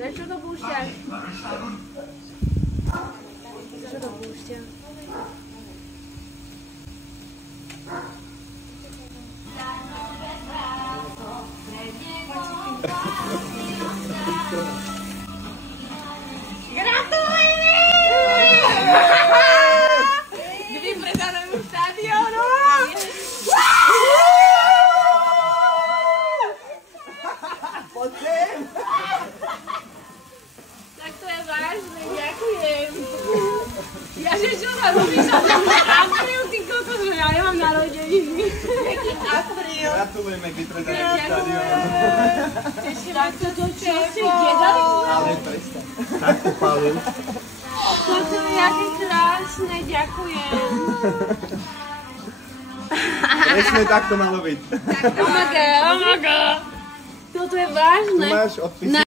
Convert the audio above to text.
Prečo to púšťaš? Prečo to púšťa? Gratulujeme! K vypredanému štadiónu! Poď sem! Tak to je vážne, ďakujem. Ja že čo sa robíš a to je apríl, ty kokos, že ja nemám narodeniny. Jaký apríl? Gratulujeme k vypredanému štadiónu. Tak to čo si dedali? Ale prestaň. Tak to palil. Toto je jaké krásne, ďakujem. Presne tak to malo byť. Oh my god. Toto je vážne. Tu máš odpis.